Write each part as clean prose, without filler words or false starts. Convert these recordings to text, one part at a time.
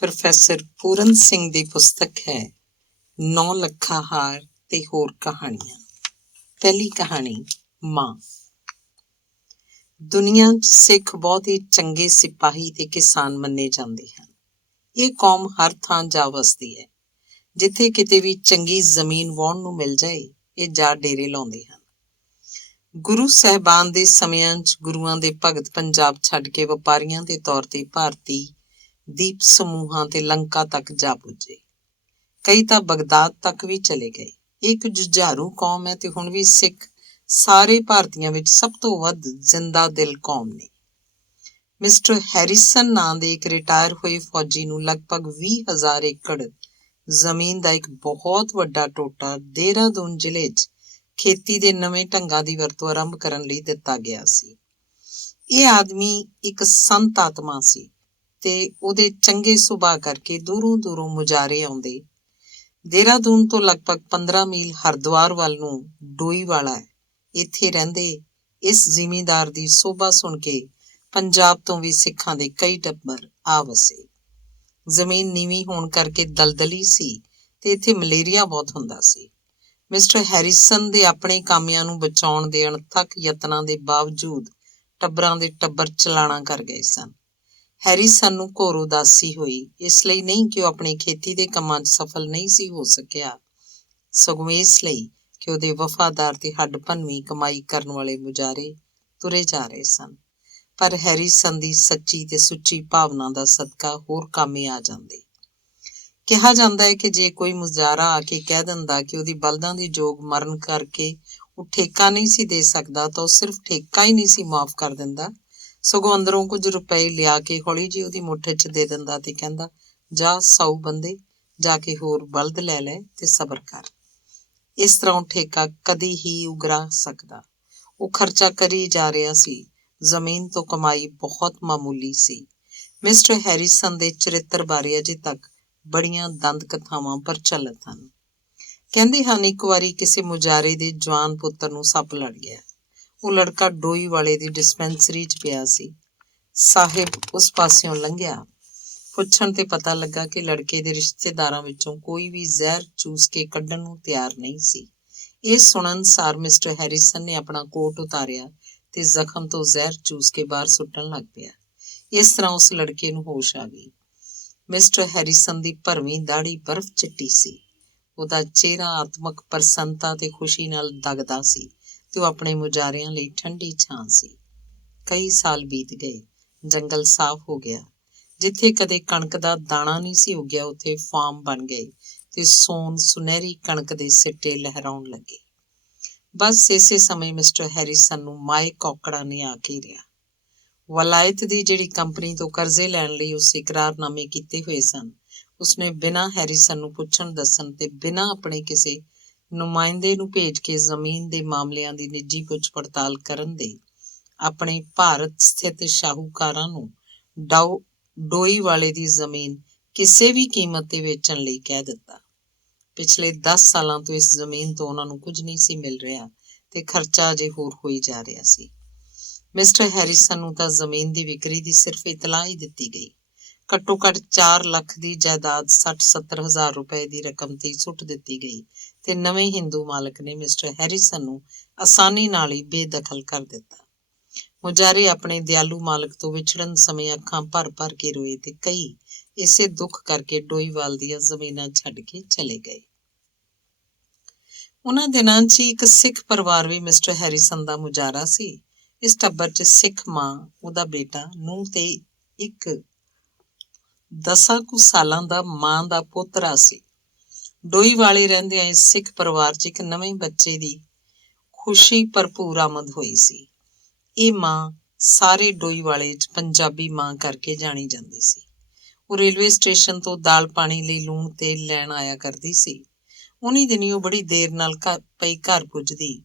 Professor Puran Singh ਦੀ ਪੁਸਤਕ ਹੈ 9 ਲੱਖਾਂ ਹਾਰ ਤੇ ਹੋਰ ਕਹਾਣੀਆਂ। ਪਹਿਲੀ ਕਹਾਣੀ ਮਾਂ। ਦੁਨੀਆ 'ਚ ਸਿੱਖ ਬਹੁਤ ਹੀ ਚੰਗੇ ਸਿਪਾਹੀ ਤੇ ਕਿਸਾਨ ਮੰਨੇ ਜਾਂਦੇ ਹਨ। ਇਹ ਕੌਮ ਹਰ ਥਾਂ ਜਾ ਵਸਦੀ ਹੈ। ਜਿੱਥੇ ਕਿਤੇ ਵੀ ਚੰਗੀ ਜ਼ਮੀਨ ਵਾਹੁਣ ਨੂੰ ਮਿਲ ਜਾਏ, ਇਹ ਜਾ ਡੇਰੇ ਲਾਉਂਦੇ ਹਨ। ਗੁਰੂ ਸਾਹਿਬਾਨ ਦੇ ਸਮਿਆਂ 'ਚ ਗੁਰੂਆਂ ਦੇ ਭਗਤ ਪੰਜਾਬ ਛੱਡ ਕੇ ਵਪਾਰੀਆਂ ਦੇ ਤੌਰ ਤੇ ਭਾਰਤੀ ਦੀਪ ਸਮੂਹਾਂ ਤੇ ਲੰਕਾ ਤੱਕ ਜਾ ਪੁੱਜੇ। ਕਈ ਤਾਂ ਬਗਦਾਦ ਤੱਕ ਵੀ ਚਲੇ ਗਏ। ਇਹ ਇੱਕ ਜੁਝਾਰੂ ਕੌਮ ਹੈ ਤੇ ਹੁਣ ਵੀ ਸਿੱਖ ਸਾਰੇ ਭਾਰਤੀਆਂ ਵਿੱਚ ਸਭ ਤੋਂ ਵੱਧ ਜ਼ਿੰਦਾ ਦਿਲ ਕੌਮ ਨੇ। ਮਿਸਟਰ ਹੈਰੀਸਨ ਨਾਂ ਦੇ ਇੱਕ ਰਿਟਾਇਰ ਹੋਏ ਫੌਜੀ ਨੂੰ ਲਗਭਗ 20,000 ਏਕੜ ਜ਼ਮੀਨ ਦਾ ਇੱਕ ਬਹੁਤ ਵੱਡਾ ਟੋਟਾ ਦੇਹਰਾਦੂਨ ਜ਼ਿਲ੍ਹੇ 'ਚ ਖੇਤੀ ਦੇ ਨਵੇਂ ਢੰਗਾਂ ਦੀ ਵਰਤੋਂ ਆਰੰਭ ਕਰਨ ਲਈ ਦਿੱਤਾ ਗਿਆ ਸੀ। ਇਹ ਆਦਮੀ ਇੱਕ ਸੰਤ ਆਤਮਾ ਸੀ ਤੇ ਉਹਦੇ ਚੰਗੇ ਸੁਭਾਅ ਕਰਕੇ ਦੂਰੋਂ ਦੂਰੋਂ ਮੁਜਾਰੇ ਆਉਂਦੇ। ਦੇਹਰਾਦੂਨ ਤੋਂ ਲਗਭਗ 15 ਮੀਲ ਹਰਿਦੁਆਰ ਵੱਲ ਨੂੰ ਡੋਈਵਾਲਾ ਹੈ। ਇੱਥੇ ਰਹਿੰਦੇ ਇਸ ਜ਼ਿਮੀਂਦਾਰ ਦੀ ਸੋਭਾ ਸੁਣ ਕੇ ਪੰਜਾਬ ਤੋਂ ਵੀ ਸਿੱਖਾਂ ਦੇ ਕਈ ਟੱਬਰ ਆ ਵਸੇ। ਜ਼ਮੀਨ ਨੀਵੀਂ ਹੋਣ ਕਰਕੇ ਦਲਦਲੀ ਸੀ ਤੇ ਇੱਥੇ ਮਲੇਰੀਆ ਬਹੁਤ ਹੁੰਦਾ ਸੀ। ਮਿਸਟਰ ਹੈਰੀਸਨ ਦੇ ਆਪਣੇ ਕਾਮਿਆਂ ਨੂੰ ਬਚਾਉਣ ਦੇ ਅਣਥੱਕ ਯਤਨਾਂ ਦੇ ਬਾਵਜੂਦ ਟੱਬਰਾਂ ਦੇ ਟੱਬਰ ਚਲਾਣਾ ਕਰ ਗਏ ਸਨ। ਹੈਰੀਸਨ ਨੂੰ ਘੋਰ ਉਦਾਸੀ ਹੋਈ, ਇਸ ਲਈ ਨਹੀਂ ਕਿ ਉਹ ਆਪਣੀ ਖੇਤੀ ਦੇ ਕੰਮਾਂ 'ਚ ਸਫਲ ਨਹੀਂ ਸੀ ਹੋ ਸਕਿਆ, ਸਗੋਂ ਇਸ ਲਈ ਕਿ ਉਹਦੇ ਵਫਾਦਾਰ ਤੇ ਹੱਡ ਭੰਨਵੀਂ ਕਮਾਈ ਕਰਨ ਵਾਲੇ ਮੁਜਾਰੇ ਤੁਰੇ ਜਾ ਰਹੇ ਸਨ। ਪਰ ਹੈਰੀਸਨ ਦੀ ਸੱਚੀ ਤੇ ਸੁੱਚੀ ਭਾਵਨਾ ਦਾ ਸਦਕਾ ਹੋਰ ਕਾਮੇ ਆ ਜਾਂਦੇ। ਕਿਹਾ ਜਾਂਦਾ ਹੈ ਕਿ ਜੇ ਕੋਈ ਮੁਜਾਰਾ ਆ ਕੇ ਕਹਿ ਦਿੰਦਾ ਕਿ ਉਹਦੀ ਬਲਦਾਂ ਦੀ ਜੋਗ ਮਰਨ ਕਰਕੇ ਉਹ ਠੇਕਾ ਨਹੀਂ ਸੀ ਦੇ ਸਕਦਾ, ਤਾਂ ਉਹ ਸਿਰਫ ਠੇਕਾ ਹੀ ਨਹੀਂ ਸੀ ਮਾਫ ਕਰ ਦਿੰਦਾ, ਸਗੋਂ ਅੰਦਰੋਂ ਕੁਝ ਰੁਪਏ ਲਿਆ ਕੇ ਹੌਲੀ ਜਿਹੀ ਉਹਦੀ ਮੁੱਠ 'ਚ ਦੇ ਦਿੰਦਾ ਤੇ ਕਹਿੰਦਾ, ਜਾ ਸਾਊ ਬੰਦੇ, ਜਾ ਕੇ ਹੋਰ ਬਲਦ ਲੈ ਲੈ ਤੇ ਸਬਰ ਕਰ। ਇਸ ਤਰ੍ਹਾਂ ਉਹ ਠੇਕਾ ਕਦੀ ਹੀ ਉਗਰਾ ਸਕਦਾ। ਉਹ ਖਰਚਾ ਕਰੀ ਜਾ ਰਿਹਾ ਸੀ। ਜ਼ਮੀਨ ਤੋਂ ਕਮਾਈ ਬਹੁਤ ਮਾਮੂਲੀ ਸੀ। ਮਿਸਟਰ ਹੈਰੀਸਨ ਦੇ ਚਰਿੱਤਰ ਬਾਰੇ ਅਜੇ ਤੱਕ ਬੜੀਆਂ ਦੰਦ ਕਥਾਵਾਂ ਪ੍ਰਚਲਿਤ ਹਨ। ਕਹਿੰਦੇ ਹਨ ਇੱਕ ਵਾਰੀ ਕਿਸੇ ਮੁਜਾਰੇ ਦੇ ਜਵਾਨ ਪੁੱਤਰ ਨੂੰ ਸੱਪ ਲੜ ਗਿਆ। ਉਹ ਲੜਕਾ ਡੋਈ ਵਾਲੇ ਦੀ ਡਿਸਪੈਂਸਰੀ 'ਚ ਪਿਆ ਸੀ। ਸਾਹਿਬ ਉਸ ਪਾਸਿਓਂ ਲੰਘਿਆ। ਪੁੱਛਣ ਤੇ ਪਤਾ ਲੱਗਾ ਕਿ ਲੜਕੇ ਦੇ ਰਿਸ਼ਤੇਦਾਰਾਂ ਵਿੱਚੋਂ ਕੋਈ ਵੀ ਜ਼ਹਿਰ ਚੂਸ ਕੇ ਕੱਢਣ ਨੂੰ ਤਿਆਰ ਨਹੀਂ ਸੀ। ਇਹ ਸੁਣਨ ਸਾਰ ਮਿਸਟਰ ਹੈਰੀਸਨ ਨੇ ਆਪਣਾ ਕੋਟ ਉਤਾਰਿਆ ਤੇ ਜ਼ਖਮ ਤੋਂ ਜ਼ਹਿਰ ਚੂਸ ਕੇ ਬਾਹਰ ਸੁੱਟਣ ਲੱਗ ਪਿਆ। ਇਸ ਤਰ੍ਹਾਂ ਉਸ ਲੜਕੇ ਨੂੰ ਹੋਸ਼ ਆ ਗਈ। ਮਿਸਟਰ ਹੈਰੀਸਨ ਦੀ ਭਰਵੀਂ ਦਾੜੀ ਬਰਫ਼ ਚਿੱਟੀ ਸੀ। ਉਹਦਾ ਚਿਹਰਾ ਆਤਮਕ ਪ੍ਰਸੰਨਤਾ ਤੇ ਖੁਸ਼ੀ ਨਾਲ ਦਗਦਾ ਸੀ ਤੇ ਉਹ ਆਪਣੇ ਮੁਜਾਰਿਆਂ ਲਈ ਠੰਡੀ ਛਾਂ ਸੀ। ਕਈ ਸਾਲ ਬੀਤ ਗਏ। ਜੰਗਲ ਸਾਫ਼ ਹੋ ਗਿਆ। ਜਿੱਥੇ ਕਦੇ ਕਣਕ ਦਾ ਦਾਣਾ ਨਹੀਂ ਸੀ ਉੱਗਿਆ, ਉੱਥੇ ਫਾਰਮ ਬਣ ਗਏ ਤੇ ਸੋਨ ਸੁਨਹਿਰੀ ਕਣਕ ਦੇ ਸਿੱਟੇ ਲਹਿਰਾਉਣ ਲੱਗੇ। ਬਸ ਇਸੇ ਸਮੇਂ ਮਿਸਟਰ ਹੈਰੀਸਨ ਨੂੰ ਮਾਏ ਕੌਕੜਾ ਨੇ ਆ ਘੇਰਿਆ। ਵਲਾਇਤ ਦੀ ਜਿਹੜੀ ਕੰਪਨੀ ਤੋਂ ਕਰਜ਼ੇ ਲੈਣ ਲਈ ਉਸ ਇਕਰਾਰਨਾਮੇ ਕੀਤੇ ਹੋਏ ਸਨ, ਉਸਨੇ ਬਿਨਾਂ ਹੈਰੀਸਨ ਨੂੰ ਪੁੱਛਣ ਦੱਸਣ ਤੇ ਬਿਨਾਂ ਆਪਣੇ ਕਿਸੇ ਨੁਮਾਇੰਦੇ ਨੂੰ ਭੇਜ ਕੇ ਜ਼ਮੀਨ ਦੇ ਮਾਮਲਿਆਂ ਦੀ ਨਿੱਜੀ ਪੁੱਛ ਪੜਤਾਲ ਕਰਨ ਦੇ ਆਪਣੇ ਭਾਰਤ ਸਥਿਤ ਸ਼ਾਹੂਕਾਰਾਂ ਨੂੰ ਡੋਈ ਵਾਲੇ ਦੀ ਜ਼ਮੀਨ ਕਿਸੇ ਵੀ ਕੀਮਤ ਤੇ ਵੇਚਣ ਲਈ ਕਹਿ ਦਿੱਤਾ। ਪਿਛਲੇ 10 ਸਾਲਾਂ ਤੋਂ ਇਸ ਜ਼ਮੀਨ ਤੋਂ ਉਹਨਾਂ ਨੂੰ ਕੁਝ ਨਹੀਂ ਸੀ ਮਿਲ ਰਿਹਾ ਤੇ ਖਰਚਾ ਅਜੇ ਹੋਰ ਹੋਈ ਜਾ ਰਿਹਾ ਸੀ। ਮਿਸਟਰ ਹੈਰੀਸਨ ਨੂੰ ਤਾਂ ਜ਼ਮੀਨ ਦੀ ਵਿਕਰੀ ਦੀ ਸਿਰਫ ਇਤਲਾਹ ਹੀ ਦਿੱਤੀ ਗਈ। ਘੱਟੋ ਘੱਟ 4 ਲੱਖ ਦੀ ਜਾਇਦਾਦ 60-70 ਹਜ਼ਾਰ ਰੁਪਏ ਦੀ ਰਕਮ ਤੇ ਸੁੱਟ ਦਿੱਤੀ ਗਈ ਤੇ ਨਵੇਂ ਹਿੰਦੂ ਮਾਲਕ ਨੇ ਮਿਸਟਰ ਹੈਰੀਸਨ ਨੂੰ ਆਸਾਨੀ ਨਾਲ ਹੀ ਬੇਦਖਲ ਕਰ ਦਿੱਤਾ। ਮੁਜਾਰੇ ਆਪਣੇ ਦਿਆਲੂ ਮਾਲਕ ਤੋਂ ਵਿਛੜਨ ਸਮੇਂ ਅੱਖਾਂ ਭਰ ਭਰ ਕੇ ਰੋਏ ਤੇ ਕਈ ਇਸੇ ਦੁੱਖ ਕਰਕੇ ਡੋਈਵਾਲ ਦੀਆਂ ਜ਼ਮੀਨਾਂ ਛੱਡ ਕੇ ਚਲੇ ਗਏ। ਉਹਨਾਂ ਦਿਨਾਂ 'ਚ ਇੱਕ ਸਿੱਖ ਪਰਿਵਾਰ ਵੀ ਮਿਸਟਰ ਹੈਰੀਸਨ ਦਾ ਮੁਜਾਰਾ ਸੀ। ਇਸ ਟੱਬਰ 'ਚ ਸਿੱਖ ਮਾਂ, ਉਹਦਾ ਬੇਟਾ, ਨੂੰਹ ਤੇ ਇੱਕ 10 ਕੁ ਸਾਲਾਂ ਦਾ ਮਾਂ ਦਾ ਪੋਤਰਾ ਸੀ। ਡੋਈ ਵਾਲੇ ਰਹਿੰਦਿਆਂ ਇਸ ਸਿੱਖ ਪਰਿਵਾਰ 'ਚ ਇੱਕ ਨਵੇਂ ਬੱਚੇ ਦੀ ਖੁਸ਼ੀ ਭਰਪੂਰ ਆਮਦ ਹੋਈ ਸੀ। ਇਹ ਮਾਂ ਸਾਰੇ ਡੋਈ ਵਾਲੇ 'ਚ ਪੰਜਾਬੀ ਮਾਂ ਕਰਕੇ ਜਾਣੀ ਜਾਂਦੀ ਸੀ। ਉਹ ਰੇਲਵੇ ਸਟੇਸ਼ਨ ਤੋਂ ਦਾਲ ਪਾਣੀ ਲਈ ਲੂਣ ਤੇਲ ਲੈਣ ਆਇਆ ਕਰਦੀ ਸੀ। ਉਨੀ ਦਿਨੀ ਉਹ ਬੜੀ ਦੇਰ ਨਾਲ ਘਰ ਪੁੱਜਦੀ।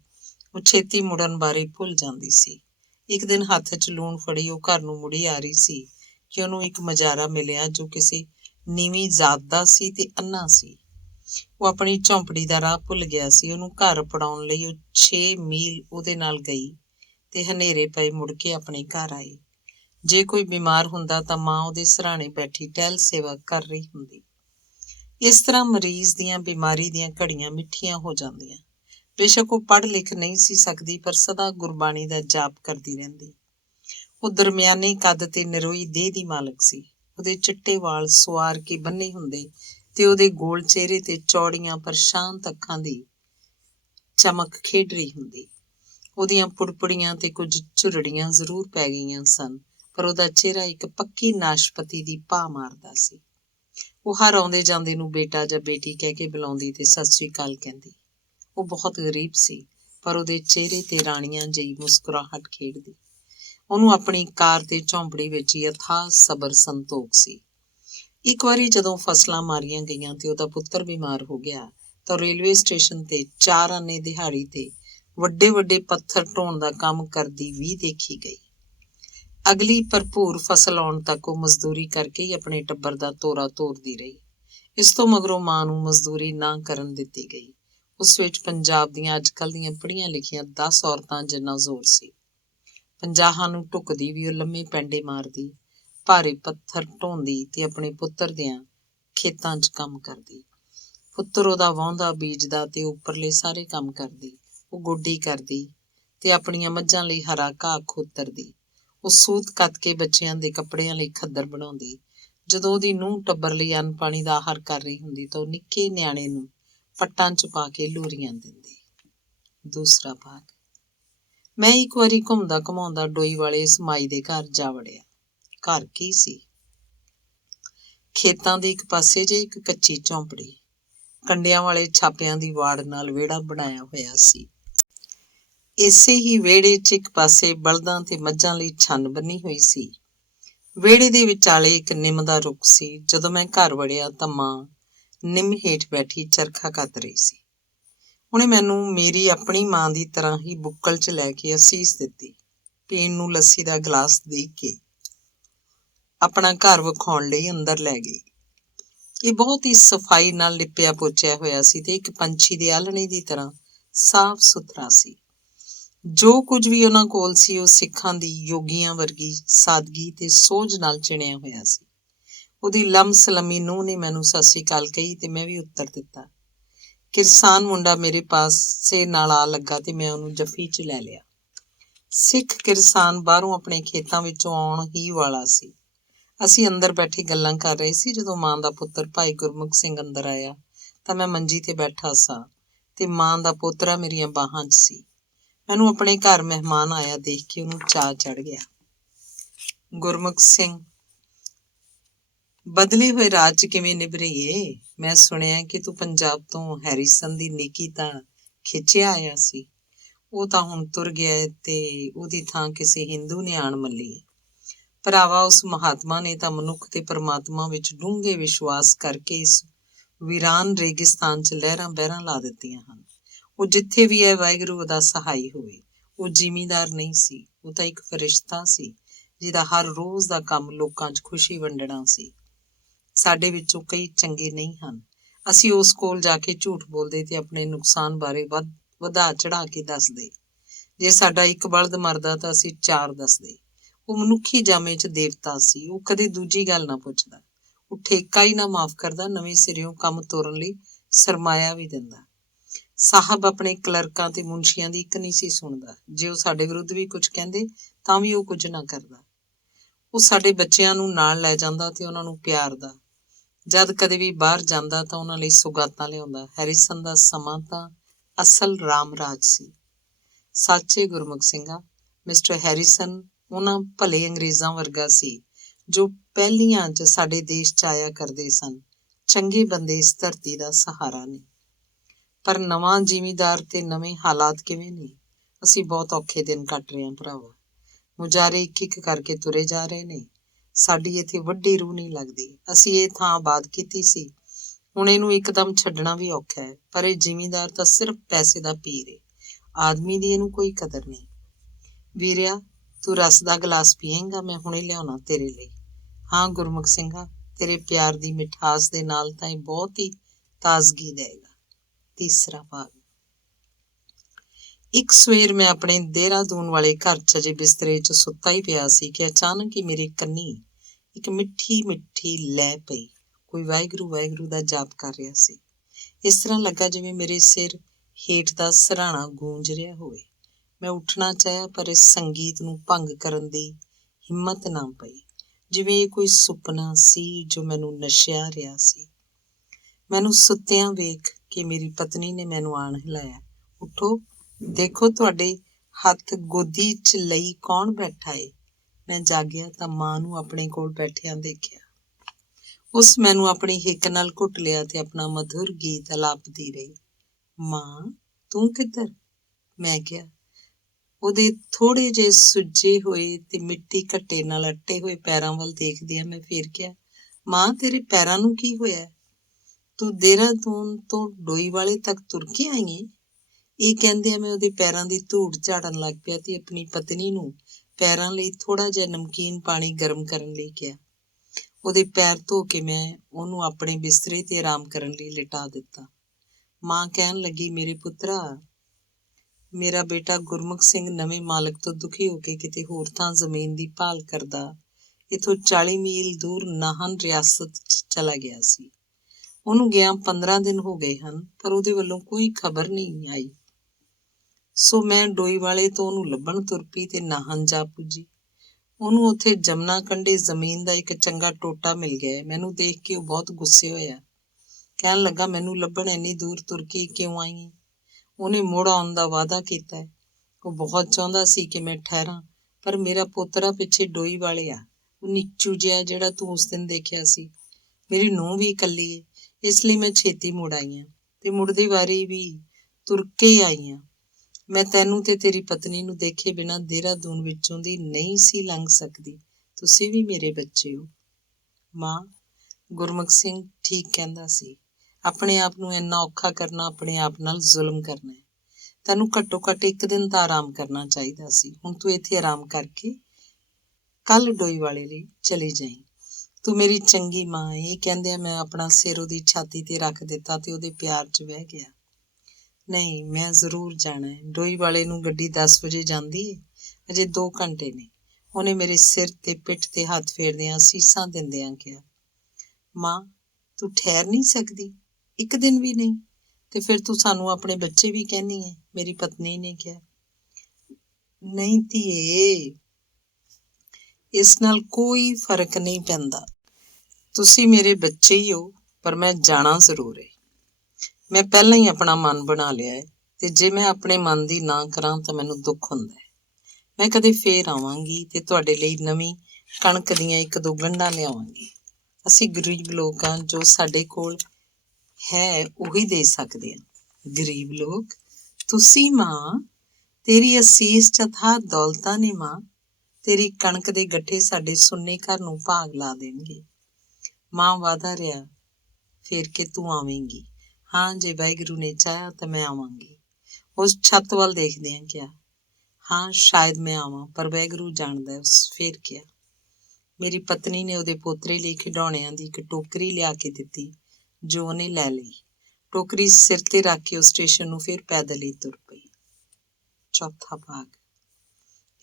ਉਹ ਛੇਤੀ ਮੁੜਨ ਬਾਰੇ ਭੁੱਲ ਜਾਂਦੀ ਸੀ। ਇੱਕ ਦਿਨ ਹੱਥ 'ਚ ਲੂਣ ਫੜੀ ਉਹ ਘਰ ਨੂੰ ਮੁੜੀ ਆ ਰਹੀ ਸੀ ਕਿ ਉਹਨੂੰ ਇੱਕ ਮੁਜਾਰਾ ਮਿਲਿਆ ਜੋ ਕਿਸੇ ਨੀਵੀਂ ਜ਼ਾਤ ਦਾ ਸੀ ਤੇ ਅੰਨ੍ਹਾ ਸੀ। ਉਹ ਆਪਣੀ ਝੌਂਪੜੀ ਦਾ ਰਾਹ ਭੁੱਲ ਗਿਆ ਸੀ। ਉਹਨੂੰ ਘਰ ਪੜਾਉਣ ਲਈ ਉਹ 6 ਮੀਲ ਉਹਦੇ ਨਾਲ ਗਈ ਤੇ ਹਨੇਰੇ ਪਏ ਮੁੜ ਕੇ ਆਪਣੇ ਘਰ ਆਈ। ਜੇ ਕੋਈ ਬਿਮਾਰ ਹੁੰਦਾ ਤਾਂ ਮਾਂ ਉਹਦੇ ਸਿਰਹਾਣੇ ਬੈਠੀ ਟਹਿਲ ਸੇਵਾ ਕਰ ਰਹੀ ਹੁੰਦੀ। ਇਸ ਤਰ੍ਹਾਂ ਮਰੀਜ਼ ਦੀਆਂ ਬਿਮਾਰੀ ਦੀਆਂ ਘੜੀਆਂ ਮਿੱਠੀਆਂ ਹੋ ਜਾਂਦੀਆਂ। ਬੇਸ਼ੱਕ ਉਹ ਪੜ੍ਹ ਲਿਖ ਨਹੀਂ ਸੀ ਸਕਦੀ, ਪਰ ਸਦਾ ਗੁਰਬਾਣੀ ਦਾ ਜਾਪ ਕਰਦੀ ਰਹਿੰਦੀ। ਉਹ ਦਰਮਿਆਨੇ ਕੱਦ ਤੇ ਨਿਰੋਈ ਦੇਹ ਦੀ ਮਾਲਕ ਸੀ। ਉਹਦੇ ਚਿੱਟੇ ਵਾਲ ਸੁਆਰ ਕੇ ਬੰਨੇ ਹੁੰਦੇ ਤੇ ਉਹਦੇ ਗੋਲ ਚਿਹਰੇ ਤੇ ਚੌੜੀਆਂ ਪਰ ਸ਼ਾਂਤ ਅੱਖਾਂ ਦੀ ਚਮਕ ਖੇਡ ਰਹੀ ਹੁੰਦੀ। ਉਹਦੀਆਂ ਪੁੜਪੁੜੀਆਂ ਤੇ ਕੁਝ ਝੁਰੜੀਆਂ ਜ਼ਰੂਰ ਪੈ ਗਈਆਂ ਸਨ, ਪਰ ਉਹਦਾ ਚਿਹਰਾ ਇੱਕ ਪੱਕੀ ਨਾਸ਼ਪਤੀ ਦੀ ਭਾਅ ਮਾਰਦਾ ਸੀ। ਉਹ ਹਰ ਆਉਂਦੇ ਜਾਂਦੇ ਨੂੰ ਬੇਟਾ ਜਾਂ ਬੇਟੀ ਕਹਿ ਕੇ ਬੁਲਾਉਂਦੀ ਤੇ ਸਤਿ ਸ੍ਰੀ ਅਕਾਲ ਕਹਿੰਦੀ। ਉਹ ਬਹੁਤ ਗਰੀਬ ਸੀ, ਪਰ ਉਹਦੇ ਚਿਹਰੇ ਤੇ ਰਾਣੀਆਂ ਜਿਹੀ ਮੁਸਕਰਾਹਟ ਖੇਡਦੀ। ਉਹਨੂੰ ਆਪਣੀ ਕਾਰ ਤੇ ਝੌਂਪੜੀ ਵਿੱਚ ਯਥਾਹ ਸਬਰ ਸੰਤੋਖ ਸੀ। ਇੱਕ ਵਾਰੀ ਜਦੋਂ ਫਸਲਾਂ ਮਾਰੀਆਂ ਗਈਆਂ ਤੇ ਉਹਦਾ ਪੁੱਤਰ ਬਿਮਾਰ ਹੋ ਗਿਆ ਤਾਂ ਰੇਲਵੇ ਸਟੇਸ਼ਨ ਤੇ 4 ਆਨੇ ਦਿਹਾੜੀ ਤੇ ਵੱਡੇ ਵੱਡੇ ਪੱਥਰ ਢੋਣ ਦਾ ਕੰਮ ਕਰਦੀ ਵੀ ਦੇਖੀ ਗਈ। ਅਗਲੀ ਭਰਪੂਰ ਫਸਲ ਆਉਣ ਤੱਕ ਉਹ ਮਜ਼ਦੂਰੀ ਕਰਕੇ ਹੀ ਆਪਣੇ ਟੱਬਰ ਦਾ ਤੋਰਾ ਤੋਰਦੀ ਰਹੀ। ਇਸ ਤੋਂ ਮਗਰੋਂ ਮਾਂ ਨੂੰ ਮਜ਼ਦੂਰੀ ਨਾ ਕਰਨ ਦਿੱਤੀ ਗਈ। ਉਸ ਵਿੱਚ ਪੰਜਾਬ ਦੀਆਂ ਅੱਜ ਕੱਲ੍ਹ ਦੀਆਂ ਪੜ੍ਹੀਆਂ ਲਿਖੀਆਂ 10 ਔਰਤਾਂ ਜਿੰਨਾ ਜ਼ੋਰ ਸੀ। 50 ਨੂੰ ਢੁੱਕਦੀ ਵੀ ਉਹ ਲੰਮੇ ਪੈਂਡੇ ਮਾਰਦੀ, ਭਾਰੇ ਪੱਥਰ ਢੋਂਦੀ ਤੇ ਆਪਣੇ ਪੁੱਤਰ ਦਿਆਂ ਖੇਤਾਂ 'ਚ ਕੰਮ ਕਰਦੀ। ਪੁੱਤਰ ਉਹਦਾ ਵਾਹੁੰਦਾ ਬੀਜਦਾ ਤੇ ਉੱਪਰਲੇ ਸਾਰੇ ਕੰਮ ਕਰਦੀ। ਉਹ ਗੋਡੀ ਕਰਦੀ ਤੇ ਆਪਣੀਆਂ ਮੱਝਾਂ ਲਈ ਹਰਾ ਘਾਹ ਖੋਤਰਦੀ। ਉਹ ਸੂਤ ਕੱਤ ਕੇ ਬੱਚਿਆਂ ਦੇ ਕੱਪੜਿਆਂ ਲਈ ਖੱਦਰ ਬਣਾਉਂਦੀ। ਜਦੋਂ ਉਹਦੀ ਨੂੰਹ ਟੱਬਰ ਲਈ ਅੰਨ ਪਾਣੀ ਦਾ ਆਹਰ ਕਰ ਰਹੀ ਹੁੰਦੀ ਤਾਂ ਉਹ ਨਿੱਕੇ ਨਿਆਣੇ ਨੂੰ ਪੱਟਾਂ 'ਚ ਪਾ ਕੇ ਲੂਰੀਆਂ ਦਿੰਦੀ। ਦੂਸਰਾ ਭਾਗ। ਮੈਂ ਇੱਕ ਵਾਰੀ ਘੁੰਮਦਾ ਘੁਮਾਉਂਦਾ ਡੋਈ ਵਾਲੇ ਇਸ ਮਾਈ ਦੇ ਘਰ ਜਾ ਵੜਿਆ। ਘਰ ਕੀ ਸੀ? ਖੇਤਾਂ ਦੇ ਇੱਕ ਪਾਸੇ ਜੇ ਇੱਕ ਕੱਚੀ ਝੌਂਪੜੀ, ਕੰਡਿਆਂ ਵਾਲੇ ਛਾਪਿਆਂ ਦੀ ਵਾੜ ਨਾਲ ਵਿਹੜਾ ਬਣਾਇਆ ਹੋਇਆ ਸੀ। ਇਸੇ ਹੀ ਵਿਹੜੇ 'ਚ ਇੱਕ ਪਾਸੇ ਬਲਦਾਂ ਤੇ ਮੱਝਾਂ ਲਈ ਛੰਨ ਬੰਨੀ ਹੋਈ ਸੀ। ਵਿਹੜੇ ਦੇ ਵਿਚਾਲੇ ਇੱਕ ਨਿੰਮ ਦਾ ਰੁੱਖ ਸੀ। ਜਦੋਂ ਮੈਂ ਘਰ ਵੜਿਆ ਤਾਂ ਮਾਂ ਨਿੰਮ ਹੇਠ ਬੈਠੀ ਚਰਖਾ ਕੱਤ ਰਹੀ ਸੀ। ਉਹਨੇ ਮੈਨੂੰ ਮੇਰੀ ਆਪਣੀ ਮਾਂ ਦੀ ਤਰ੍ਹਾਂ ਹੀ ਬੁੱਕਲ 'ਚ ਲੈ ਕੇ ਅਸੀਸ ਦਿੱਤੀ। ਪੀਣ ਨੂੰ ਲੱਸੀ ਦਾ ਗਲਾਸ ਦੇ ਕੇ ਆਪਣਾ ਘਰ ਵਿਖਾਉਣ ਲਈ ਅੰਦਰ ਲੈ ਗਈ। ਇਹ ਬਹੁਤ ਹੀ ਸਫਾਈ ਨਾਲ ਲਿਪਿਆ ਪੋਚਿਆ ਹੋਇਆ ਸੀ ਤੇ ਇੱਕ ਪੰਛੀ ਦੇ ਆਲ੍ਹਣੇ ਦੀ ਤਰ੍ਹਾਂ ਸਾਫ਼ ਸੁਥਰਾ ਸੀ। ਜੋ ਕੁਝ ਵੀ ਉਹਨਾਂ ਕੋਲ ਸੀ ਉਹ ਸਿੱਖਾਂ ਦੀ ਯੋਗੀਆਂ ਵਰਗੀ ਸਾਦਗੀ ਤੇ ਸੋਝ ਨਾਲ ਚਿਣਿਆ ਹੋਇਆ ਸੀ। ਉਹਦੀ ਲੰਮ-ਸਲੰਮੀ ਨੂੰਹ ਨੇ ਮੈਨੂੰ ਸਤਿ ਸ੍ਰੀ ਅਕਾਲ ਕਹੀ ਤੇ ਮੈਂ ਵੀ ਉੱਤਰ ਦਿੱਤਾ। ਕਿਰਸਾਨ ਮੁੰਡਾ ਮੇਰੇ ਪਾਸੇ ਨਾਲ ਆ ਲੱਗਾ ਤੇ ਮੈਂ ਉਹਨੂੰ ਜੱਫੀ 'ਚ ਲੈ ਲਿਆ। ਸਿੱਖ ਕਿਰਸਾਨ ਬਾਹਰੋਂ ਆਪਣੇ ਖੇਤਾਂ ਵਿੱਚੋਂ ਆਉਣ ਹੀ ਵਾਲਾ ਸੀ। ਅਸੀਂ ਅੰਦਰ ਬੈਠੇ ਗੱਲਾਂ ਕਰ ਰਹੇ ਸੀ। ਜਦੋਂ ਮਾਂ ਦਾ ਪੁੱਤਰ ਭਾਈ ਗੁਰਮੁਖ ਸਿੰਘ ਅੰਦਰ ਆਇਆ ਤਾਂ ਮੈਂ ਮੰਜੀ ਤੇ ਬੈਠਾ ਸਾਂ ਤੇ ਮਾਂ ਦਾ ਪੋਤਰਾ ਮੇਰੀਆਂ ਬਾਹਾਂ 'ਚ ਸੀ। ਮੈਨੂੰ ਆਪਣੇ ਘਰ ਮਹਿਮਾਨ ਆਇਆ ਦੇਖ ਕੇ ਉਹਨੂੰ ਚਾਅ ਚੜ੍ਹ ਗਿਆ। ਗੁਰਮੁਖ ਸਿੰਘ, ਬਦਲੇ ਹੋਏ ਰਾਜ 'ਚ ਕਿਵੇਂ ਨਿਭਰੀਏ? ਮੈਂ ਸੁਣਿਆ ਕਿ ਤੂੰ ਪੰਜਾਬ ਤੋਂ ਹੈਰੀਸਨ ਦੀ ਨੇਕੀ ਤਾਂ ਖਿੱਚਿਆ ਆਇਆ ਸੀ। ਉਹ ਤਾਂ ਹੁਣ ਤੁਰ ਗਿਆ ਤੇ ਉਹਦੀ ਥਾਂ ਕਿਸੇ ਹਿੰਦੂ ਨੇ ਆਣ ਮੱਲੀ। ਭਰਾਵਾ, ਉਸ ਮਹਾਤਮਾ ਨੇ ਤਾਂ ਮਨੁੱਖ ਤੇ ਪਰਮਾਤਮਾ ਵਿੱਚ ਡੂੰਘੇ ਵਿਸ਼ਵਾਸ ਕਰਕੇ ਇਸ ਵੀਰਾਨ ਰੇਗਿਸਤਾਨ 'ਚ ਲਹਿਰਾਂ ਬਹਿਰਾਂ ਲਾ ਦਿੱਤੀਆਂ ਹਨ। ਉਹ ਜਿੱਥੇ ਵੀ ਹੈ ਵਾਹਿਗੁਰੂ ਉਹਦਾ ਸਹਾਈ ਹੋਵੇ। ਉਹ ਜ਼ਿਮੀਂਦਾਰ ਨਹੀਂ ਸੀ, ਉਹ ਤਾਂ ਇੱਕ ਫਰਿਸ਼ਤਾ ਸੀ ਜਿਹਦਾ ਹਰ ਰੋਜ਼ ਦਾ ਕੰਮ ਲੋਕਾਂ 'ਚ ਖੁਸ਼ੀ ਵੰਡਣਾ ਸੀ। ਸਾਡੇ ਵਿੱਚੋਂ ਕਈ ਚੰਗੇ ਨਹੀਂ ਹਨ। ਅਸੀਂ ਉਸ ਕੋਲ ਜਾ ਕੇ ਝੂਠ ਬੋਲਦੇ ਤੇ ਆਪਣੇ ਨੁਕਸਾਨ ਬਾਰੇ ਵਧਾ ਚੜਾ ਕੇ ਦੱਸਦੇ। ਜੇ ਸਾਡਾ ਇੱਕ ਬਲਦ ਮਰਦਾ ਤਾਂ ਅਸੀਂ 4 ਦੱਸਦੇ। ਉਹ ਮਨੁੱਖੀ ਜਾਮੇ 'ਚ ਦੇਵਤਾ ਸੀ। ਉਹ ਕਦੇ ਦੂਜੀ ਗੱਲ ਨਾ ਪੁੱਛਦਾ। ਉਹ ਠੇਕਾ ਹੀ ਨਾ ਮਾਫ਼ ਕਰਦਾ, ਨਵੇਂ ਸਿਰਿਓਂ ਕੰਮ ਤੋਰਨ ਲਈ ਸਰਮਾਇਆ ਵੀ ਦਿੰਦਾ। ਸਾਹਬ ਆਪਣੇ ਕਲਰਕਾਂ ਤੇ ਮੁਨਸ਼ੀਆਂ ਦੀ ਇੱਕ ਨਹੀਂ ਸੀ ਸੁਣਦਾ। ਜੇ ਉਹ ਸਾਡੇ ਵਿਰੁੱਧ ਵੀ ਕੁਝ ਕਹਿੰਦੇ ਤਾਂ ਵੀ ਉਹ ਕੁਝ ਨਾ ਕਰਦਾ। ਉਹ ਸਾਡੇ ਬੱਚਿਆਂ ਨੂੰ ਨਾਲ ਲੈ ਜਾਂਦਾ ਤੇ ਉਹਨਾਂ ਨੂੰ ਪਿਆਰਦਾ। ਜਦ ਕਦੇ ਵੀ ਬਾਹਰ ਜਾਂਦਾ ਤਾਂ ਉਹਨਾਂ ਲਈ ਸੁਗਾਤਾਂ ਲਿਆਉਂਦਾ। ਹੈਰੀਸਨ ਦਾ ਸਮਾਂ ਤਾਂ ਅਸਲ ਰਾਮ ਰਾਜ ਸੀ। ਸੱਚੇ ਗੁਰਮੁਖ ਸਿੰਘਾ, ਮਿਸਟਰ ਹੈਰੀਸਨ ਉਹਨਾਂ ਭਲੇ ਅੰਗਰੇਜ਼ਾਂ ਵਰਗਾ ਸੀ ਜੋ ਪਹਿਲੀਆਂ 'ਚ ਸਾਡੇ ਦੇਸ਼ 'ਚ ਆਇਆ ਕਰਦੇ ਸਨ। ਚੰਗੇ ਬੰਦੇ ਇਸ ਧਰਤੀ ਦਾ ਸਹਾਰਾ ਨੇ। ਪਰ ਨਵਾਂ ਜ਼ਿਮੀਂਦਾਰ ਤੇ ਨਵੇਂ ਹਾਲਾਤ ਕਿਵੇਂ ਨੇ? ਅਸੀਂ ਬਹੁਤ ਔਖੇ ਦਿਨ ਕੱਟ ਰਹੇ ਹਾਂ ਭਰਾਵਾ। ਮੁਜ਼ਾਰੇ ਇੱਕ ਇੱਕ ਕਰਕੇ ਤੁਰੇ ਜਾ ਰਹੇ ਨੇ। ਸਾਡੀ ਇੱਥੇ ਵੱਡੀ ਰੂਹ ਨਹੀਂ ਲੱਗਦੀ। ਅਸੀਂ ਇਹ ਥਾਂ ਆਬਾਦ ਕੀਤੀ ਸੀ, ਹੁਣ ਇਹਨੂੰ ਇੱਕਦਮ ਛੱਡਣਾ ਵੀ ਔਖਾ ਹੈ। ਪਰ ਇਹ ਜ਼ਿਮੀਂਦਾਰ ਤਾਂ ਸਿਰਫ ਪੈਸੇ ਦਾ ਪੀਰ ਏ। ਆਦਮੀ ਦੀ ਇਹਨੂੰ ਕੋਈ ਕਦਰ ਨਹੀਂ। ਵੀਰਿਆ, ਤੂੰ ਰਸ ਦਾ ਗਲਾਸ ਪੀਏਂਗਾ? ਮੈਂ ਹੁਣੇ ਲਿਆਉਣਾ ਤੇਰੇ ਲਈ। ਹਾਂ ਗੁਰਮੁਖ ਸਿੰਘਾ, ਤੇਰੇ ਪਿਆਰ ਦੀ ਮਿਠਾਸ ਦੇ ਨਾਲ ਤਾਂ ਇਹ ਬਹੁਤ ਹੀ ਤਾਜ਼ਗੀ ਦੇਗਾ। ਤੀਸਰਾ ਭਾਗ। ਇੱਕ ਸਵੇਰ ਮੈਂ ਆਪਣੇ ਦੇਹਰਾਦੂਨ ਵਾਲੇ ਘਰ 'ਚ ਅਜੇ ਬਿਸਤਰੇ 'ਚ ਸੁੱਤਾ ਹੀ ਪਿਆ ਸੀ ਕਿ ਅਚਾਨਕ ਹੀ ਮੇਰੇ ਕੰਨੀ ਇੱਕ ਮਿੱਠੀ ਮਿੱਠੀ ਲੈ ਪਈ। ਕੋਈ ਵਾਹਿਗੁਰੂ ਵਾਹਿਗੁਰੂ ਦਾ ਜਾਪ ਕਰ ਰਿਹਾ ਸੀ। ਇਸ ਤਰ੍ਹਾਂ ਲੱਗਾ ਜਿਵੇਂ ਮੇਰੇ ਸਿਰ ਹੇਠ ਦਾ ਸਿਰਹਾਣਾ ਗੂੰਜ ਰਿਹਾ ਹੋਵੇ। ਮੈਂ ਉੱਠਣਾ ਚਾਹਿਆ ਪਰ ਇਸ ਸੰਗੀਤ ਨੂੰ ਭੰਗ ਕਰਨ ਦੀ ਹਿੰਮਤ ਨਾ ਪਈ, ਜਿਵੇਂ ਇਹ ਕੋਈ ਸੁਪਨਾ ਸੀ ਜੋ ਮੈਨੂੰ ਨਸ਼ਿਆ ਰਿਹਾ ਸੀ। ਮੈਨੂੰ ਸੁੱਤਿਆਂ ਵੇਖ ਕੇ ਮੇਰੀ ਪਤਨੀ ਨੇ ਮੈਨੂੰ ਆਣ ਹਿਲਾਇਆ। ਉੱਠੋ, ਦੇਖੋ ਤੁਹਾਡੇ ਹੱਥ ਗੋਦੀ 'ਚ ਲਈ ਕੌਣ ਬੈਠਾ ਏ। ਮੈਂ ਜਾਗਿਆ ਤਾਂ ਮਾਂ ਨੂੰ ਆਪਣੇ ਕੋਲ ਬੈਠਿਆਂ ਦੇਖਿਆ। ਉਸ ਮੈਨੂੰ ਆਪਣੀ ਹਿੱਕ ਨਾਲ ਘੁੱਟ ਲਿਆ ਤੇ ਆਪਣਾ ਮਧੁਰ ਗੀਤ ਅਲਾਪਦੀ ਰਹੀ। ਮਾਂ, ਤੂੰ ਕਿੱਧਰ? ਮੈਂ ਕਿਹਾ। ਉਹਦੇ ਥੋੜੇ ਜਿਹੇ ਸੁੱਜੇ ਹੋਏ ਤੇ ਮਿੱਟੀ ਘੱਟੇ ਨਾਲ ਅੱਟੇ ਹੋਏ ਪੈਰਾਂ ਵੱਲ ਦੇਖਦਿਆਂ ਮੈਂ ਫੇਰ ਕਿਹਾ, ਮਾਂ ਤੇਰੇ ਪੈਰਾਂ ਨੂੰ ਕੀ ਹੋਇਆ? ਤੂੰ ਦੇਹਰਾਦੂਨ ਤੋਂ ਡੋਈਵਾਲੇ ਤੱਕ ਤੁਰ ਕੇ ਆਈ ਏਂ? ਇਹ ਕਹਿੰਦਿਆਂ ਮੈਂ ਉਹਦੇ ਪੈਰਾਂ ਦੀ ਧੂੜ ਝਾੜਨ ਲੱਗ ਪਿਆ ਤੇ ਆਪਣੀ ਪਤਨੀ ਨੂੰ ਪੈਰਾਂ ਲਈ ਥੋੜਾ ਜਿਹਾ ਨਮਕੀਨ ਪਾਣੀ ਗਰਮ ਕਰਨ ਲਈ ਕਿਹਾ। ਉਹਦੇ ਪੈਰ ਧੋ ਕੇ ਮੈਂ ਉਹਨੂੰ ਆਪਣੇ ਬਿਸਤਰੇ ਤੇ ਆਰਾਮ ਕਰਨ ਲਈ ਲਿਟਾ ਦਿੱਤਾ। ਮਾਂ ਕਹਿਣ ਲੱਗੀ, ਮੇਰੇ ਪੁੱਤਰਾ, ਮੇਰਾ ਬੇਟਾ ਗੁਰਮੁਖ ਸਿੰਘ ਨਵੇਂ ਮਾਲਕ ਤੋਂ ਦੁਖੀ ਹੋ ਕੇ ਕਿਤੇ ਹੋਰ ਥਾਂ ਜ਼ਮੀਨ ਦੀ ਭਾਲ ਕਰਦਾ ਇੱਥੋਂ 40 ਮੀਲ ਦੂਰ ਨਾਹਨ ਰਿਆਸਤ 'ਚ ਚਲਾ ਗਿਆ ਸੀ। ਉਹਨੂੰ ਗਿਆ 15 ਦਿਨ ਹੋ ਗਏ ਹਨ, ਪਰ ਉਹਦੇ ਵੱਲੋਂ ਕੋਈ ਖਬਰ ਨਹੀਂ ਆਈ। ਸੋ ਮੈਂ ਡੋਈਵਾਲੇ ਤੋਂ ਉਹਨੂੰ ਲੱਭਣ ਤੁਰ ਪਈ ਤੇ ਨਾਹਨ ਜਾ ਪੁੱਜੀ। ਉਹਨੂੰ ਉੱਥੇ ਜਮਨਾ ਕੰਢੇ ਜ਼ਮੀਨ ਦਾ ਇੱਕ ਚੰਗਾ ਟੋਟਾ ਮਿਲ ਗਿਆ। ਮੈਨੂੰ ਦੇਖ ਕੇ ਉਹ ਬਹੁਤ ਗੁੱਸੇ ਹੋਇਆ। ਕਹਿਣ ਲੱਗਾ, ਮੈਨੂੰ ਲੱਭਣ ਇੰਨੀ ਦੂਰ ਤੁਰ ਕੇ ਕਿਉਂ ਆਈ ਏਂ? ਉਹਨੇ ਮੁੜ ਆਉਣ ਦਾ ਵਾਅਦਾ ਕੀਤਾ ਹੈ। ਉਹ ਬਹੁਤ ਚਾਹੁੰਦਾ ਸੀ ਕਿ ਮੈਂ ਠਹਿਰਾਂ, ਪਰ ਮੇਰਾ ਪੋਤਰਾ ਪਿੱਛੇ ਡੋਈਵਾਲੇ ਆ, ਉਹ ਨੀਚੂ ਜਿਹਾ ਜਿਹੜਾ ਤੂੰ ਉਸ ਦਿਨ ਦੇਖਿਆ ਸੀ। ਮੇਰੀ ਨੂੰਹ ਵੀ ਇਕੱਲੀ ਏ, ਇਸ ਲਈ ਮੈਂ ਛੇਤੀ ਮੁੜ ਆਈ ਹਾਂ ਤੇ ਮੁੜਦੀ ਵਾਰੀ ਵੀ ਤੁਰ ਕੇ ਹੀ ਆਈ ਹਾਂ। ਮੈਂ ਤੈਨੂੰ ਤੇ ਤੇਰੀ ਪਤਨੀ ਨੂੰ ਦੇਖੇ ਬਿਨਾਂ ਦੇਹਰਾਦੂਨ ਵਿੱਚੋਂ ਦੀ ਨਹੀਂ ਸੀ ਲੰਘ ਸਕਦੀ। ਤੁਸੀਂ ਵੀ ਮੇਰੇ ਬੱਚੇ ਹੋ। ਮਾਂ, ਗੁਰਮੁਖ ਸਿੰਘ ਠੀਕ ਕਹਿੰਦਾ ਸੀ। ਆਪਣੇ ਆਪ ਨੂੰ ਇੰਨਾ ਔਖਾ ਕਰਨਾ ਆਪਣੇ ਆਪ ਨਾਲ ਜ਼ੁਲਮ ਕਰਨਾ ਹੈ। ਤੈਨੂੰ ਘੱਟੋ ਘੱਟ ਇੱਕ ਦਿਨ ਤਾਂ ਆਰਾਮ ਕਰਨਾ ਚਾਹੀਦਾ ਸੀ। ਹੁਣ ਤੂੰ ਇੱਥੇ ਆਰਾਮ ਕਰਕੇ ਕੱਲ ਡੋਈਵਾਲੇ ਲਈ ਚਲੀ ਜਾਈਂ। ਤੂੰ ਮੇਰੀ ਚੰਗੀ ਮਾਂ ਏ। ਇਹ ਕਹਿੰਦਿਆਂ ਮੈਂ ਆਪਣਾ ਸਿਰ ਉਹਦੀ ਛਾਤੀ ਤੇ ਰੱਖ ਦਿੱਤਾ ਤੇ ਉਹਦੇ ਪਿਆਰ 'ਚ ਬਹਿ ਗਿਆ। ਨਹੀਂ, ਮੈਂ ਜ਼ਰੂਰ ਜਾਣਾ ਹੈ। ਡੋਈਵਾਲੇ ਨੂੰ ਗੱਡੀ 10 ਵਜੇ ਜਾਂਦੀ ਏ, ਅਜੇ 2 ਘੰਟੇ ਨੇ। ਉਹਨੇ ਮੇਰੇ ਸਿਰ ਤੇ ਪਿੱਠ ਤੇ ਹੱਥ ਫੇਰਦਿਆਂ ਅਸੀਸਾਂ ਦਿੰਦਿਆਂ ਕਿਹਾ, ਮਾਂ, ਤੂੰ ਠਹਿਰ ਨਹੀਂ ਸਕਦੀ? ਇੱਕ ਦਿਨ ਵੀ ਨਹੀਂ? ਤੇ ਫਿਰ ਤੂੰ ਸਾਨੂੰ ਆਪਣੇ ਬੱਚੇ ਵੀ ਕਹਿੰਦੀ ਹੈ, ਮੇਰੀ ਪਤਨੀ ਨੇ ਕਿਹਾ। ਨਹੀਂ ਧੀਏ, ਇਸ ਨਾਲ ਕੋਈ ਫਰਕ ਨਹੀਂ ਪੈਂਦਾ। ਤੁਸੀਂ ਮੇਰੇ ਬੱਚੇ ਹੀ ਹੋ, ਪਰ ਮੈਂ ਜਾਣਾ ਜ਼ਰੂਰ ਹੈ। ਮੈਂ ਪਹਿਲਾਂ ਹੀ ਆਪਣਾ ਮਨ ਬਣਾ ਲਿਆ ਹੈ ਤੇ ਜੇ ਮੈਂ ਆਪਣੇ ਮਨ ਦੀ ਨਾ ਕਰਾਂ ਤਾਂ ਮੈਨੂੰ ਦੁੱਖ ਹੁੰਦਾ ਹੈ। ਮੈਂ ਕਦੇ ਫੇਰ ਆਵਾਂਗੀ ਤੇ ਤੁਹਾਡੇ ਲਈ ਨਵੀਂ ਕਣਕ ਦੀਆਂ 1-2 ਗੰਢਾਂ ਲਿਆਵਾਂਗੀ। ਅਸੀਂ ਗਰੀਬ ਲੋਕ ਹਾਂ, ਜੋ ਸਾਡੇ ਕੋਲ ਹੈ ਉਹੀ ਦੇ ਸਕਦੇ ਹਾਂ। ਗਰੀਬ ਲੋਕ? ਤੁਸੀਂ ਮਾਂ, ਤੇਰੀ ਅਸੀਸ 'ਚ ਅਥਾਹ ਦੌਲਤਾਂ ਨੇ ਮਾਂ। ਤੇਰੀ ਕਣਕ ਦੇ ਗੱਠੇ ਸਾਡੇ ਸੁੰਨੇ ਘਰ ਨੂੰ ਭਾਗ ਲਾ ਦੇਣਗੇ। ਮਾਂ, ਵਾਅਦਾ ਰਿਹਾ ਫੇਰ ਕਿ ਤੂੰ ਆਵੇਂਗੀ। ਹਾਂ, ਜੇ ਵਾਹਿਗੁਰੂ ਨੇ ਚਾਹਿਆ ਤਾਂ ਮੈਂ ਆਵਾਂਗੀ। ਉਸ ਛੱਤ ਵੱਲ ਦੇਖਦਿਆਂ ਕਿਹਾ, ਹਾਂ, ਸ਼ਾਇਦ ਮੈਂ ਆਵਾਂ, ਪਰ ਵਾਹਿਗੁਰੂ ਜਾਣਦਾ। ਉਸ ਫੇਰ ਕਿਹਾ। ਮੇਰੀ ਪਤਨੀ ਨੇ ਉਹਦੇ ਪੋਤਰੇ ਲਈ ਖਿਡੌਣਿਆਂ ਦੀ ਇੱਕ ਟੋਕਰੀ ਲਿਆ ਕੇ ਦਿੱਤੀ, ਜੋ ਉਹਨੇ ਲੈ ਲਈ। ਟੋਕਰੀ ਸਿਰ ਤੇ ਰੱਖ ਕੇ ਉਹ ਸਟੇਸ਼ਨ ਨੂੰ ਫਿਰ ਪੈਦਲ ਹੀ ਤੁਰ ਪਈ। ਚੌਥਾ ਭਾਗ।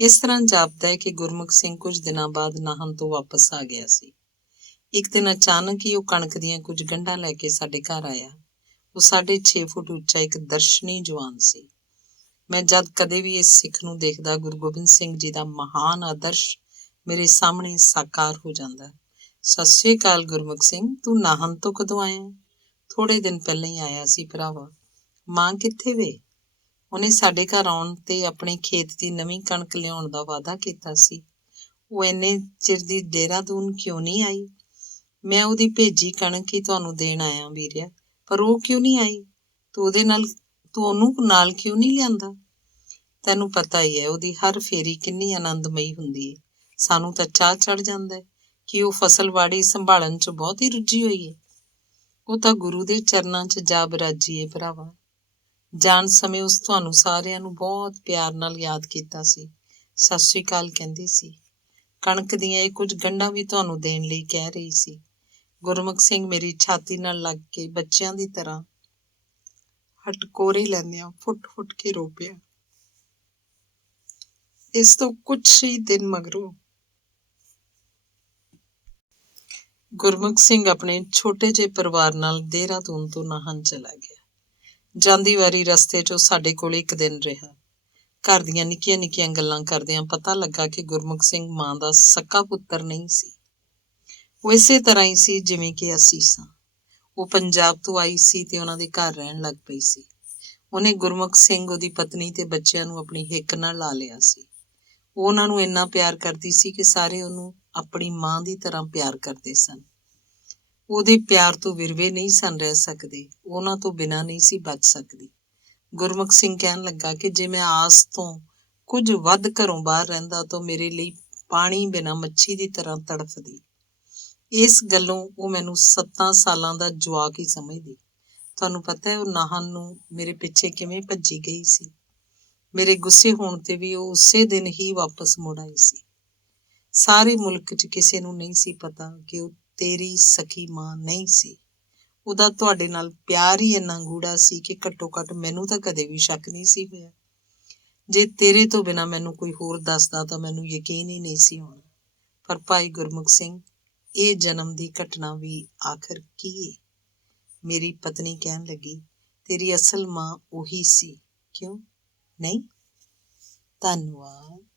ਇਸ ਤਰ੍ਹਾਂ ਜਾਪਦਾ ਹੈ ਕਿ ਗੁਰਮੁਖ ਸਿੰਘ ਕੁਝ ਦਿਨਾਂ ਬਾਅਦ ਨਾਹਨ ਤੋਂ ਵਾਪਸ ਆ ਗਿਆ ਸੀ। ਇੱਕ ਦਿਨ ਅਚਾਨਕ ਹੀ ਉਹ ਕਣਕ ਦੀਆਂ ਕੁਝ ਗੰਢਾਂ ਲੈ ਕੇ ਸਾਡੇ ਘਰ ਆਇਆ। ਉਹ 6.5 ਫੁੱਟ ਉੱਚਾ ਇੱਕ ਦਰਸ਼ਨੀ ਜਵਾਨ ਸੀ। ਮੈਂ ਜਦ ਕਦੇ ਵੀ ਇਸ ਸਿੱਖ ਨੂੰ ਦੇਖਦਾ, ਗੁਰੂ ਗੋਬਿੰਦ ਸਿੰਘ ਜੀ ਦਾ ਮਹਾਨ ਆਦਰਸ਼ ਮੇਰੇ ਸਾਹਮਣੇ ਸਾਕਾਰ ਹੋ ਜਾਂਦਾ। ਸਤਿ ਸ੍ਰੀ ਅਕਾਲ ਗੁਰਮੁਖ ਸਿੰਘ, ਤੂੰ ਨਾਹਨ ਤੋਂ ਕਦੋਂ ਆਇਆ? ਥੋੜੇ ਦਿਨ ਪਹਿਲਾਂ ਹੀ ਆਇਆ ਸੀ ਭਰਾਵਾ। ਮਾਂ ਕਿੱਥੇ ਵੇ? ਉਹਨੇ ਸਾਡੇ ਘਰ ਆਉਣ ਤੇ ਆਪਣੇ ਖੇਤ ਦੀ ਨਵੀਂ ਕਣਕ ਲਿਆਉਣ ਦਾ ਵਾਅਦਾ ਕੀਤਾ ਸੀ। ਉਹ ਇੰਨੇ ਚਿਰ ਦੀ ਦੇਹਰਾਦੂਨ ਕਿਉਂ ਨਹੀਂ ਆਈ? ਮੈਂ ਉਹਦੀ ਭੇਜੀ ਕਣਕ ਹੀ ਤੁਹਾਨੂੰ ਦੇਣ ਆਇਆ ਵੀਰਿਆ, ਪਰ ਉਹ ਕਿਉਂ ਨਹੀਂ ਆਈ? ਤੂੰ ਉਹਨੂੰ ਨਾਲ ਕਿਉਂ ਨਹੀਂ ਲਿਆਂਦਾ? ਤੈਨੂੰ ਪਤਾ ਹੀ ਹੈ ਉਹਦੀ ਹਰ ਫੇਰੀ ਕਿੰਨੀ ਆਨੰਦਮਈ ਹੁੰਦੀ ਹੈ। ਸਾਨੂੰ ਤਾਂ ਚਾਅ ਚੜ ਜਾਂਦਾ ਹੈ ਕਿ ਉਹ ਫਸਲਵਾੜੀ ਸੰਭਾਲਣ 'ਚ ਬਹੁਤ ਹੀ ਰੁੱਝੀ ਹੋਈ ਹੈ। ਉਹ ਤਾਂ ਗੁਰੂ ਦੇ ਚਰਨਾਂ 'ਚ ਜਾ ਬਰਾਜੀ ਏ ਭਰਾਵਾ। ਜਾਣ ਸਮੇਂ ਉਸ ਤੁਹਾਨੂੰ ਸਾਰਿਆਂ ਨੂੰ ਬਹੁਤ ਪਿਆਰ ਨਾਲ ਯਾਦ ਕੀਤਾ ਸੀ, ਸਤਿ ਸ੍ਰੀ ਅਕਾਲ ਕਹਿੰਦੀ ਸੀ। ਕਣਕ ਦੀਆਂ ਇਹ ਕੁਝ ਗੰਢਾਂ ਵੀ ਤੁਹਾਨੂੰ ਦੇਣ ਲਈ ਕਹਿ ਰਹੀ ਸੀ। ਗੁਰਮੁਖ ਸਿੰਘ ਮੇਰੀ ਛਾਤੀ ਨਾਲ ਲੱਗ ਕੇ ਬੱਚਿਆਂ ਦੀ ਤਰ੍ਹਾਂ ਹਟਕੋਰੇ ਲੈਂਦਿਆਂ ਫੁੱਟ ਫੁੱਟ ਕੇ ਰੋ ਪਿਆ। ਇਸ ਤੋਂ ਕੁਛ ਹੀ ਦਿਨ ਮਗਰੋਂ ਗੁਰਮੁਖ ਸਿੰਘ ਆਪਣੇ ਛੋਟੇ ਜਿਹੇ ਪਰਿਵਾਰ ਨਾਲ ਦੇਹਰਾਦੂਨ ਤੋਂ ਨਾਹਨ ਚਲਾ ਗਿਆ। ਜਾਂਦੀ ਵਾਰੀ ਰਸਤੇ 'ਚ ਉਹ ਸਾਡੇ ਕੋਲ ਇੱਕ ਦਿਨ ਰਿਹਾ। ਘਰ ਦੀਆਂ ਨਿੱਕੀਆਂ ਨਿੱਕੀਆਂ ਗੱਲਾਂ ਕਰਦਿਆਂ ਪਤਾ ਲੱਗਾ ਕਿ ਗੁਰਮੁਖ ਸਿੰਘ ਮਾਂ ਦਾ ਸਕਾ ਪੁੱਤਰ ਨਹੀਂ ਸੀ। ਉਹ ਇਸੇ ਤਰ੍ਹਾਂ ਹੀ ਸੀ ਜਿਵੇਂ ਕਿ ਅਸੀਂ ਸਾਂ। ਉਹ ਪੰਜਾਬ ਤੋਂ ਆਈ ਸੀ ਤੇ ਉਹਨਾਂ ਦੇ ਘਰ ਰਹਿਣ ਲੱਗ ਪਈ ਸੀ। ਉਹਨੇ ਗੁਰਮੁਖ ਸਿੰਘ, ਉਹਦੀ ਪਤਨੀ ਤੇ ਬੱਚਿਆਂ ਨੂੰ ਆਪਣੀ ਹਿੱਕ ਨਾਲ ਲਾ ਲਿਆ ਸੀ। ਉਹ ਉਹਨਾਂ ਨੂੰ ਇੰਨਾ ਪਿਆਰ ਕਰਦੀ ਸੀ ਕਿ ਸਾਰੇ ਉਹਨੂੰ ਆਪਣੀ ਮਾਂ ਦੀ ਤਰ੍ਹਾਂ ਪਿਆਰ ਕਰਦੇ ਸਨ। ਉਹਦੇ ਪਿਆਰ ਤੋਂ ਵਿਰਵੇ ਨਹੀਂ ਸਨ ਰਹਿ ਸਕਦੇ, ਉਹਨਾਂ ਤੋਂ ਬਿਨਾਂ ਨਹੀਂ ਸੀ ਬਚ ਸਕਦੀ। ਗੁਰਮੁਖ ਸਿੰਘ ਕਹਿਣ ਲੱਗਾ ਕਿ ਜੇ ਮੈਂ ਆਸ ਤੋਂ ਕੁਝ ਵੱਧ ਘਰੋਂ ਬਾਹਰ ਰਹਿੰਦਾ ਤਾਂ ਮੇਰੇ ਲਈ ਪਾਣੀ ਬਿਨਾਂ ਮੱਛੀ ਦੀ ਤਰ੍ਹਾਂ ਤੜਫਦੀ। ਇਸ ਗੱਲੋਂ ਉਹ ਮੈਨੂੰ 7 ਸਾਲਾਂ ਦਾ ਜਵਾਕ ਹੀ ਸਮਝਦੀ। ਤੁਹਾਨੂੰ ਪਤਾ ਹੈ ਉਹ ਨਾਹਨ ਨੂੰ ਮੇਰੇ ਪਿੱਛੇ ਕਿਵੇਂ ਭੱਜੀ ਗਈ ਸੀ। ਮੇਰੇ ਗੁੱਸੇ ਹੋਣ ਤੇ ਵੀ ਉਹ ਉਸੇ ਦਿਨ ਹੀ ਵਾਪਸ ਮੁੜ ਆਈ ਸੀ। ਸਾਰੇ ਮੁਲਕ 'ਚ ਕਿਸੇ ਨੂੰ ਨਹੀਂ ਸੀ ਪਤਾ ਕਿ ਉਹ ਤੇਰੀ ਸਕੀ ਮਾਂ ਨਹੀਂ ਸੀ। ਉਹਦਾ ਤੁਹਾਡੇ ਨਾਲ ਪਿਆਰ ਹੀ ਇੰਨਾ ਗੂੜਾ ਸੀ ਕਿ ਘੱਟੋ ਘੱਟ ਮੈਨੂੰ ਤਾਂ ਕਦੇ ਵੀ ਸ਼ੱਕ ਨਹੀਂ ਸੀ ਹੋਇਆ। ਜੇ ਤੇਰੇ ਤੋਂ ਬਿਨਾਂ ਮੈਨੂੰ ਕੋਈ ਹੋਰ ਦੱਸਦਾ ਤਾਂ ਮੈਨੂੰ ਯਕੀਨ ਹੀ ਨਹੀਂ ਸੀ ਹੋਣਾ। ਪਰ ਭਾਈ ਗੁਰਮੁਖ ਸਿੰਘ, ਇਹ ਜਨਮ ਦੀ ਘਟਨਾ ਵੀ ਆਖਰ ਕੀ ਹੈ? ਮੇਰੀ ਪਤਨੀ ਕਹਿਣ ਲੱਗੀ, ਤੇਰੀ ਅਸਲ ਮਾਂ ਉਹੀ ਸੀ, ਕਿਉਂ ਨਹੀਂ? ਧੰਨਵਾਦ।